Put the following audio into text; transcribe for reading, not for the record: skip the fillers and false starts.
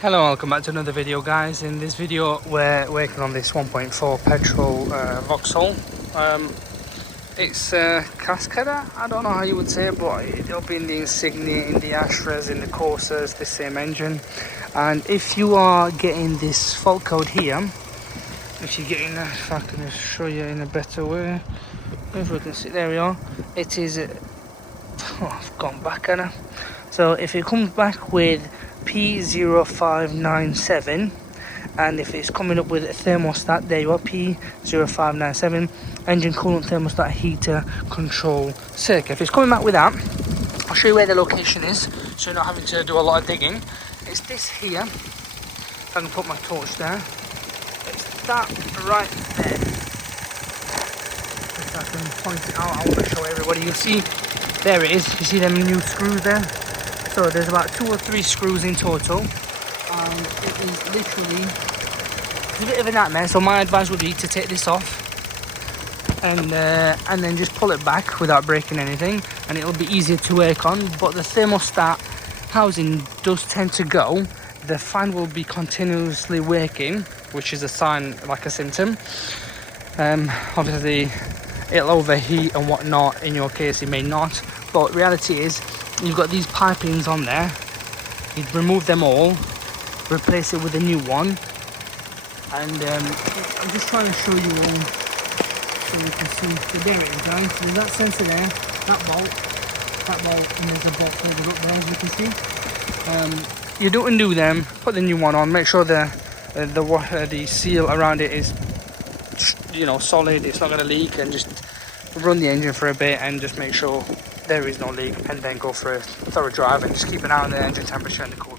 Hello, welcome back to another video, guys. In this video we're working on this 1.4 petrol Vauxhall. It's Cascada, I don't know how you would say it, but it'll be in the Insignia, in the Astras, in the Corsas, the same engine. And if you are getting this fault code here, if you're getting that, if I can show you in a better way, if we can see, there we are, it is I've gone back, Anna. So if it comes back with P0597, and if it's coming up with a thermostat, there you are, P0597, engine coolant thermostat heater control circuit. If it's coming back with that, I'll show you where the location is, so you're not having to do a lot of digging. It's this here, if I can put my torch there, it's that right there. If I can point it out, I want to show everybody. You see, there it is, you see them new screws there? So there's about 2 or 3 screws in total, and it is literally a bit of a nightmare. So my advice would be to take this off and then just pull it back without breaking anything, and it'll be easier to work on. But the thermostat housing does tend to go. The fan will be continuously working, which is a sign, like a symptom. Obviously it'll overheat and whatnot. In your case it may not, but reality is you've got these pipings on there. You'd remove them all, replace it with a new one, and I'm just trying to show you all so you can see. So there it is, guys. There's that sensor there, that bolt, and there's a bolt further up there, as you can see. You don't undo them, put the new one on, make sure the seal around it is, you know, solid, it's not going to leak, and just run the engine for a bit and just make sure there is no leak, and then go for a thorough drive and just keep an eye on the engine temperature and the coolant.